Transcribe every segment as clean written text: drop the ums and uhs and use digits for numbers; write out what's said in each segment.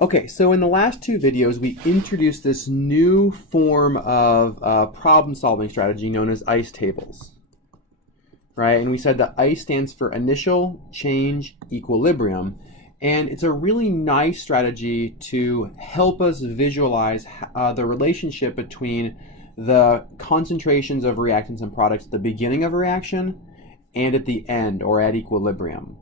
Okay, so in the last two videos, we introduced this new form of problem-solving strategy known as ICE tables, right? And we said that ICE stands for Initial Change Equilibrium, and it's a really nice strategy to help us visualize the relationship between the concentrations of reactants and products at the beginning of a reaction and at the end, or at equilibrium.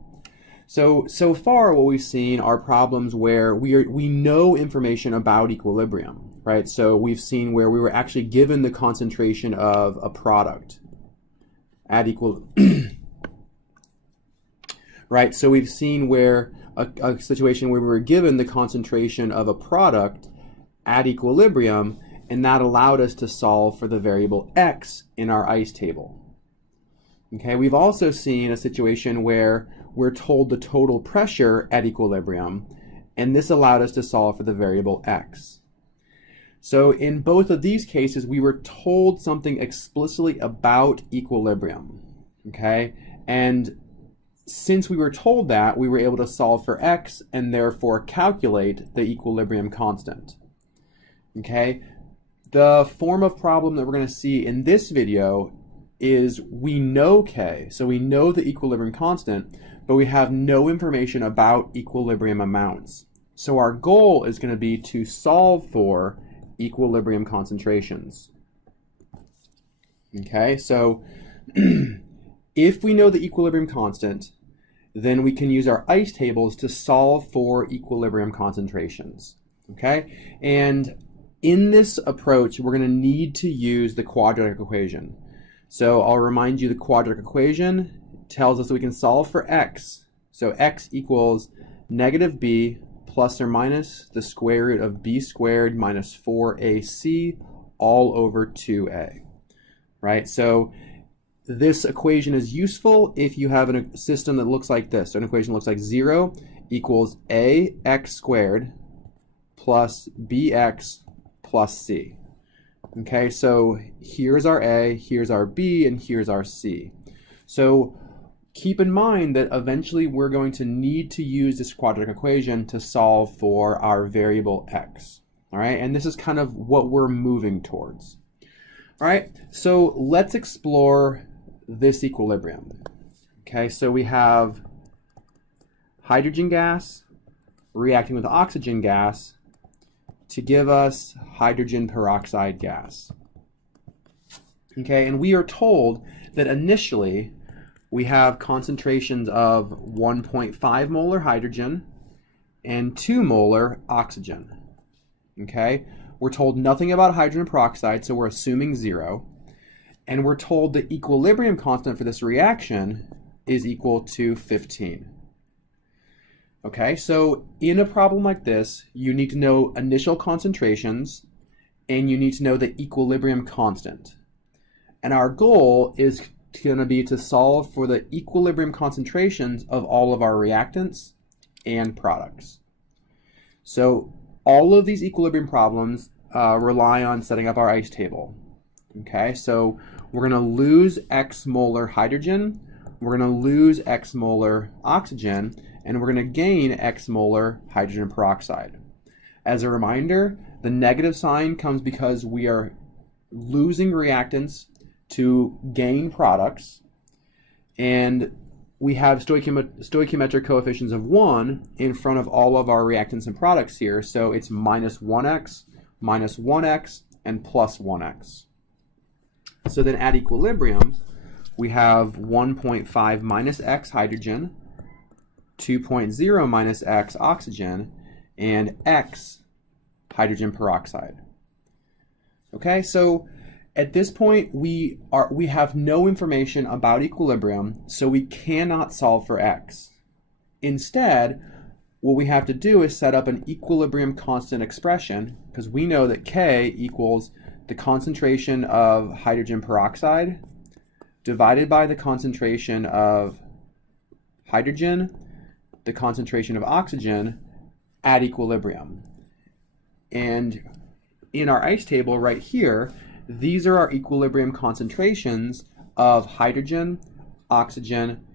So far what we've seen are problems where we know information about equilibrium, right? So we've seen where we were actually given the concentration of a product at right? So we've seen where a situation where we were given the concentration of a product at equilibrium, and that allowed us to solve for the variable x in our ICE table. Okay, we've also seen a situation where we're told the total pressure at equilibrium, and this allowed us to solve for the variable x. So in both of these cases, we were told something explicitly about equilibrium, okay? And since we were told that, we were able to solve for x and therefore calculate the equilibrium constant, okay? The form of problem that we're going to see in this video is we know K, so we know the equilibrium constant, but we have no information about equilibrium amounts. So our goal is going to be to solve for equilibrium concentrations. Okay, so if we know the equilibrium constant, then we can use our ICE tables to solve for equilibrium concentrations. Okay, and in this approach, we're going to need to use the quadratic equation. So I'll remind you the quadratic equation tells us that we can solve for x. So x equals negative b plus or minus the square root of b squared minus 4ac all over 2a, right? So this equation is useful if you have a system that looks like this. So an equation looks like 0 equals ax squared plus bx plus c. Okay, so here's our a, here's our b, and here's our c. So keep in mind that eventually we're going to need to use this quadratic equation to solve for our variable x. All right, and this is kind of what we're moving towards. All right, so let's explore this equilibrium. Okay, so we have hydrogen gas reacting with oxygen gas to give us hydrogen peroxide gas. Okay, and we are told that initially we have concentrations of 1.5 molar hydrogen and 2 molar oxygen. Okay, we're told nothing about hydrogen peroxide, so we're assuming 0. And we're told the equilibrium constant for this reaction is equal to 15. Okay, so in a problem like this, you need to know initial concentrations and you need to know the equilibrium constant. And our goal is going to be to solve for the equilibrium concentrations of all of our reactants and products. So all of these equilibrium problems rely on setting up our ICE table. Okay, so we're going to lose x molar hydrogen, we're going to lose x molar oxygen, and we're going to gain x molar hydrogen peroxide. As a reminder, the negative sign comes because we are losing reactants to gain products, and we have stoichiometric coefficients of 1 in front of all of our reactants and products here, so it's minus 1x, and plus 1x. So then at equilibrium, we have 1.5 minus x hydrogen, 2.0 minus x oxygen, and x hydrogen peroxide. Okay, so at this point we have no information about equilibrium, so we cannot solve for x. Instead, what we have to do is set up an equilibrium constant expression, because we know that K equals the concentration of hydrogen peroxide divided by the concentration of hydrogen, the concentration of oxygen at equilibrium. And in our ICE table right here, these are our equilibrium concentrations of hydrogen, oxygen,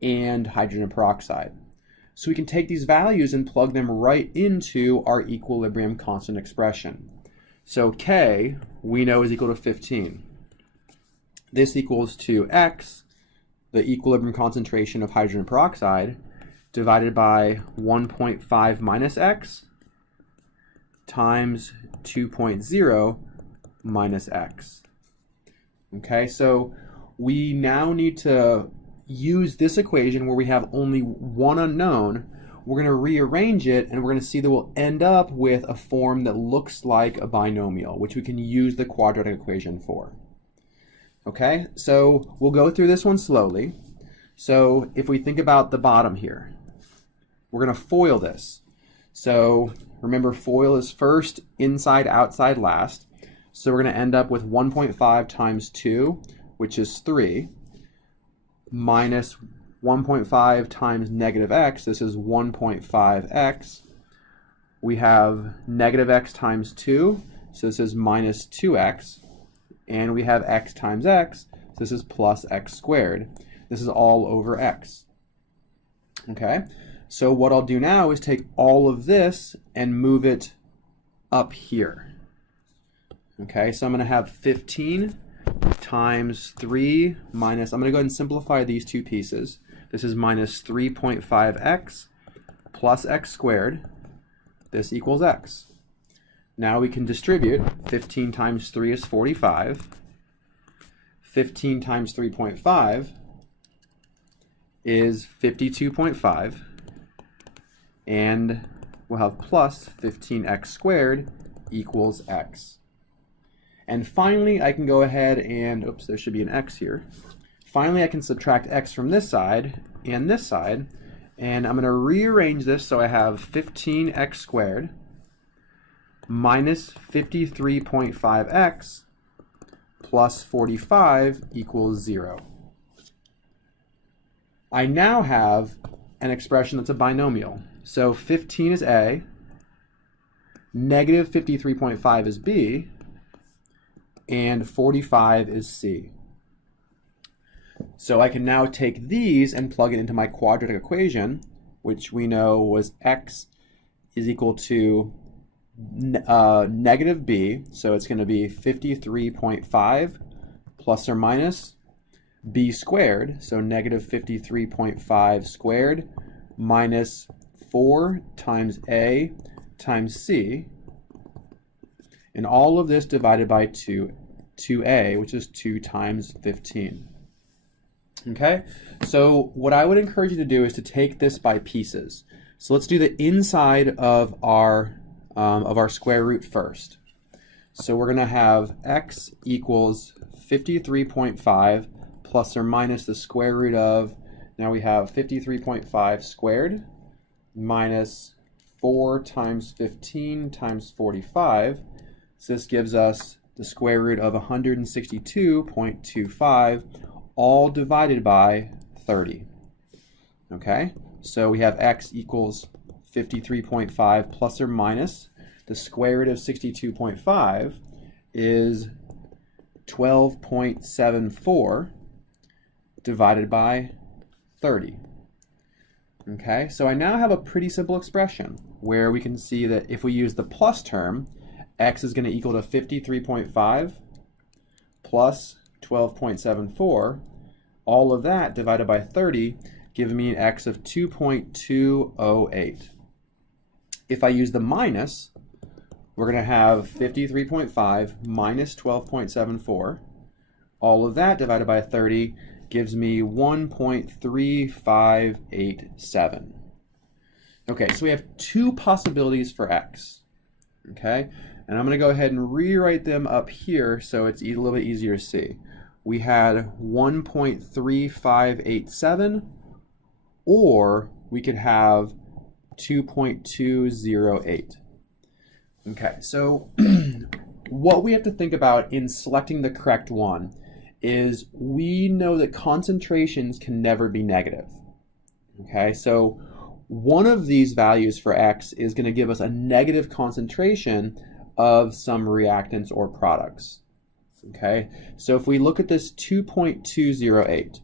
and hydrogen peroxide. So we can take these values and plug them right into our equilibrium constant expression. So K, we know, is equal to 15. This equals to X, the equilibrium concentration of hydrogen peroxide, divided by 1.5 minus X times 2.0 minus X. Okay, so we now need to use this equation where we have only one unknown. We're going to rearrange it, and we're going to see that we'll end up with a form that looks like a binomial, which we can use the quadratic equation for. Okay, so we'll go through this one slowly. So if we think about the bottom here, we're going to FOIL this. So remember, FOIL is first, inside, outside, last. So we're going to end up with 1.5 times 2, which is 3, minus 1.5 times negative x, this is 1.5x. We have negative x times 2, so this is minus 2x. And we have x times x, so this is plus x squared. This is all over x. Okay, so what I'll do now is take all of this and move it up here. Okay, so I'm going to have 15 times 3 minus, I'm going to go ahead and simplify these two pieces. This is minus 3.5x plus x squared. This equals x. Now we can distribute. 15 times 3 is 45. 15 times 3.5 is 52.5. And we'll have plus 15x squared equals x. And finally, I can go ahead and, oops, there should be an x here. Finally, I can subtract x from this side, and I'm going to rearrange this so I have 15x squared minus 53.5x plus 45 equals 0. I now have an expression that's a binomial. So 15 is A, negative 53.5 is B, and 45 is C. So I can now take these and plug it into my quadratic equation, which we know was x is equal to negative b, so it's going to be 53.5 plus or minus b squared, so negative 53.5 squared minus 4 times a times c, and all of this divided by 2a, which is 2 times 15. Okay, so what I would encourage you to do is to take this by pieces. So let's do the inside of our square root first. So we're going to have x equals 53.5 plus or minus the square root of, now we have 53.5 squared minus 4 times 15 times 45. So this gives us the square root of 162.25, all divided by 30. Okay, so we have x equals 53.5 plus or minus the square root of 62.5 is 12.74 divided by 30. Okay, so I now have a pretty simple expression where we can see that if we use the plus term, x is going to equal to 53.5 plus 12.74, all of that divided by 30, giving me an x of 2.208. If I use the minus, we're going to have 53.5 minus 12.74. All of that divided by 30 gives me 1.3587. Okay, so we have two possibilities for x. Okay, and I'm going to go ahead and rewrite them up here so it's a little bit easier to see. We had 1.3587, or we could have 2.208. Okay, so what we have to think about in selecting the correct one is we know that concentrations can never be negative. Okay, so one of these values for x is going to give us a negative concentration of some reactants or products. Okay, so if we look at this 2.208,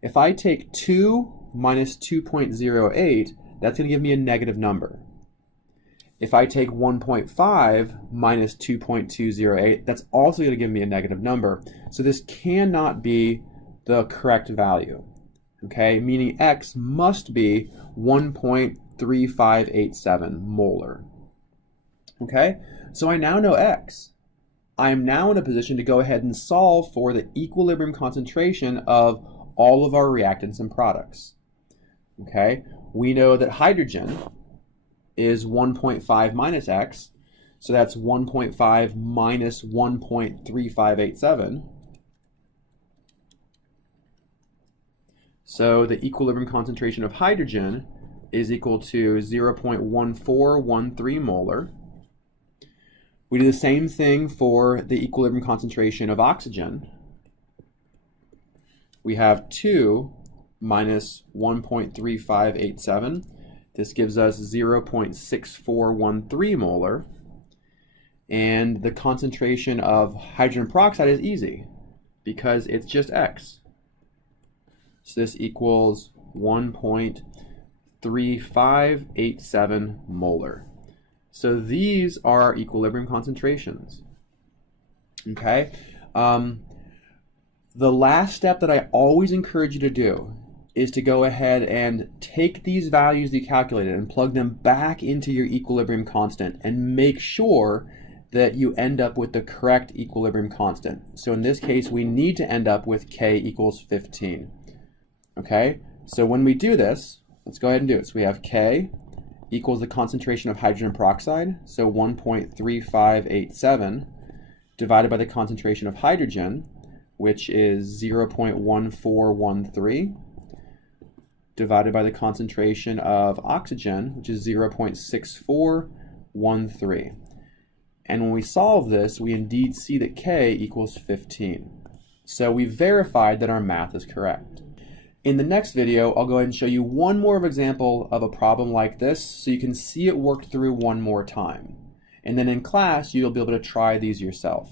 if I take 2 minus 2.08, that's going to give me a negative number. If I take 1.5 minus 2.208, that's also going to give me a negative number. So this cannot be the correct value, okay? Meaning x must be 1.3587 molar, okay? So I now know x. I am now in a position to go ahead and solve for the equilibrium concentration of all of our reactants and products, okay? We know that hydrogen is 1.5 minus x, so that's 1.5 minus 1.3587. So the equilibrium concentration of hydrogen is equal to 0.1413 molar. We do the same thing for the equilibrium concentration of oxygen. We have 2 minus 1.3587. This gives us 0.6413 molar. And the concentration of hydrogen peroxide is easy because it's just X. So this equals 1.3587 molar. So these are our equilibrium concentrations. Okay? The last step that I always encourage you to do is to go ahead and take these values that you calculated and plug them back into your equilibrium constant and make sure that you end up with the correct equilibrium constant. So in this case, we need to end up with K equals 15. Okay, so when we do this, let's go ahead and do it. So we have K equals the concentration of hydrogen peroxide, so 1.3587, divided by the concentration of hydrogen, which is 0.1413, divided by the concentration of oxygen, which is 0.6413. And when we solve this, we indeed see that K equals 15. So we verified that our math is correct. In the next video, I'll go ahead and show you one more example of a problem like this so you can see it worked through one more time. And then in class, you'll be able to try these yourself.